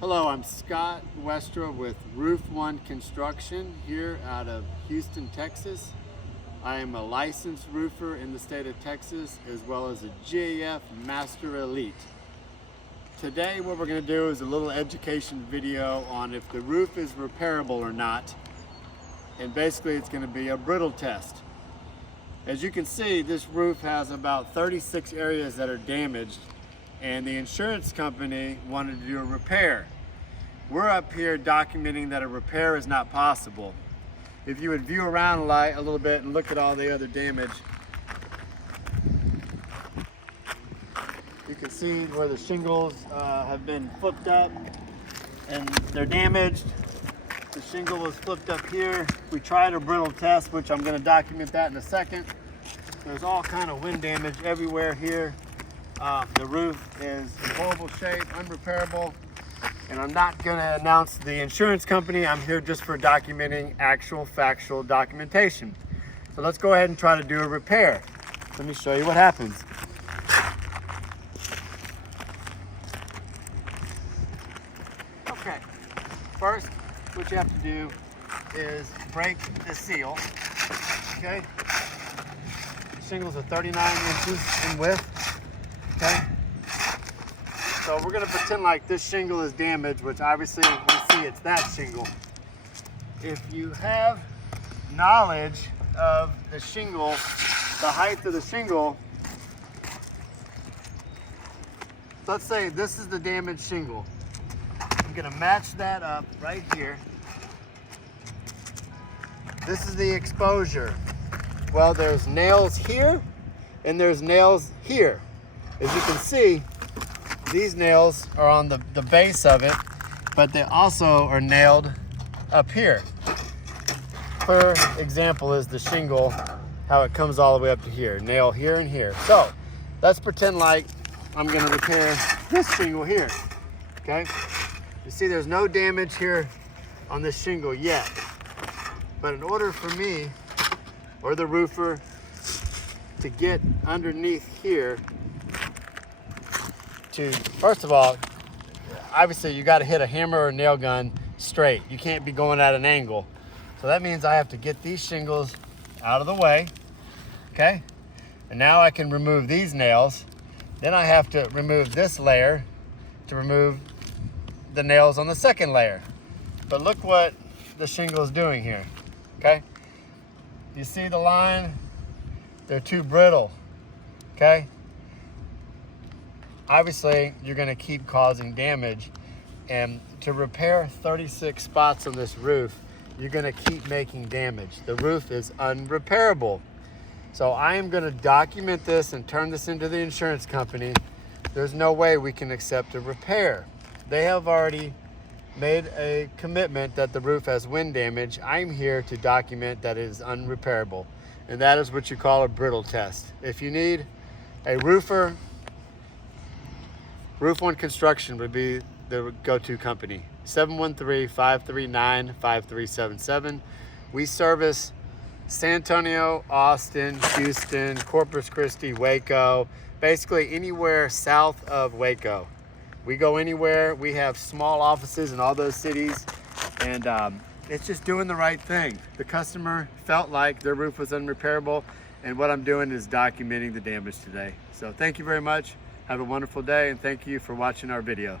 Hello, I'm Scott Westra with Roof One Construction here out of Houston, Texas. I am a licensed roofer in the state of Texas as well as a GAF Master Elite. Today what we're going to do is a little education video on if the roof is repairable or not, and basically it's going to be a brittle test. As you can see, this roof has about 36 areas that are damaged, and the insurance company wanted to do a repair. We're up here documenting that a repair is not possible. If you would view around a little bit and look at all the other damage, you can see where the shingles have been flipped up and they're damaged. The shingle was flipped up here. We tried a brittle test, which I'm going to document that in a second. There's all kind of wind damage everywhere here. The roof is in horrible shape, unrepairable, and I'm not going to announce the insurance company. I'm here just for documenting actual factual documentation. So let's go ahead and try to do a repair. Let me show you what happens. Okay, first what you have to do is break the seal. Okay, the shingles are 39 inches in width. Okay, so we're going to pretend like this shingle is damaged, which obviously we see it's that shingle. If you have knowledge of the shingle, the height of the shingle, let's say this is the damaged shingle. I'm going to match that up right here. This is the exposure. Well, there's nails here and there's nails here. As you can see, these nails are on the base of it, but they also are nailed up here. For example is the shingle, how it comes all the way up to here. Nail here and here. So let's pretend like I'm going to repair this shingle here. Okay? You see there's no damage here on this shingle yet. But in order for me or the roofer to get underneath here, first of all, obviously you got to hit a hammer or a nail gun straight. You can't be going at an angle. So that means I have to get these shingles out of the way. Okay? And now I can remove these nails. Then I have to remove this layer to remove the nails on the second layer. But look what the shingle is doing here. Okay? You see the line? They're too brittle. Okay? Obviously, you're going to keep causing damage, and to repair 36 spots on this roof, you're going to keep making damage. The roof is unrepairable. So I am going to document this and turn this into the insurance company. There's no way we can accept a repair. They have already made a commitment that the roof has wind damage. I'm here to document that it is unrepairable, and that is what you call a brittle test. If you need a roofer, Roof One Construction would be the go-to company. 713-539-5377. We service San Antonio, Austin, Houston, Corpus Christi, Waco, basically anywhere south of Waco. We go anywhere. We have small offices in all those cities, and it's just doing the right thing. The customer felt like their roof was unrepairable, and what I'm doing is documenting the damage today. So thank you very much. Have a wonderful day, and thank you for watching our video.